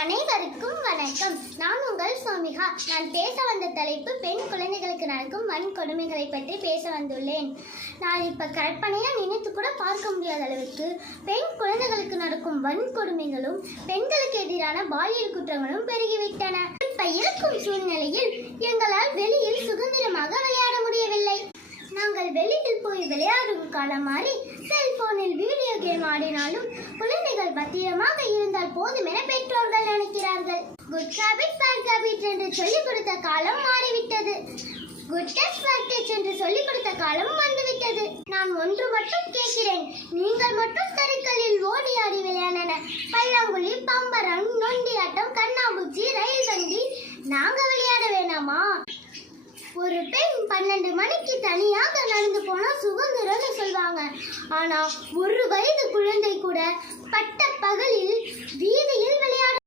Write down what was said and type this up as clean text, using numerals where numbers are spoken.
அனைவருக்கும் வணக்கம். நான் உங்கள் சோமிகா. நான் பேச வந்த தலைப்பு பெண் குழந்தைகளுக்கு நடக்கும் வன்கொடுமைகளை பற்றி பேச வந்துள்ளேன். நான் இப்போ கற்பனையாக நினைத்து கூட பார்க்க முடியாத அளவுக்கு பெண் குழந்தைகளுக்கு நடக்கும் வன்கொடுமைகளும் பெண்களுக்கு எதிரான பாலியல் குற்றங்களும் பெருகிவிட்டன. இப்ப இருக்கும் சூழ்நிலையில் எங்களால் வெளியில் சுதந்திரமாக விளையாட முடியவில்லை. நாங்கள் வெளியில் போய் விளையாடும் காலம் மாறி செல்போனில் வீடியோ கேம் ஆடினாலும் குழந்தைகள் பத்திரமாக இருந்தால் போதும் என பெற்றோர்கள் நினைக்கிறார்கள். குட் ஹேபிட் பேட் ஹேபிட் என்று சொல்லிக் கொடுத்த காலம் மாறிவிட்டது. குட் டச் பேட் டச் என்று சொல்லிக் கொடுத்த காலம் வந்துவிட்டது. நான் ஒன்று மட்டும் கேட்கிறேன், நீங்கள் மட்டும் தெருக்களில் ஓடி ஆடி விளையாடின பல்லாங்குழி, பம்பரம், நொண்டியாட்டம், கண்ணாமூச்சி, ரயில் வண்டி நாங்க விளையாட வேணாமா? ஒரு பெண் 12 மணிக்கு தனியாக நடந்து போனா சுதந்திரம்னு சொல்வாங்க. ஆனா ஒரு வயது குழந்தை கூட பட்ட பகலில் வீதியில் விளையாட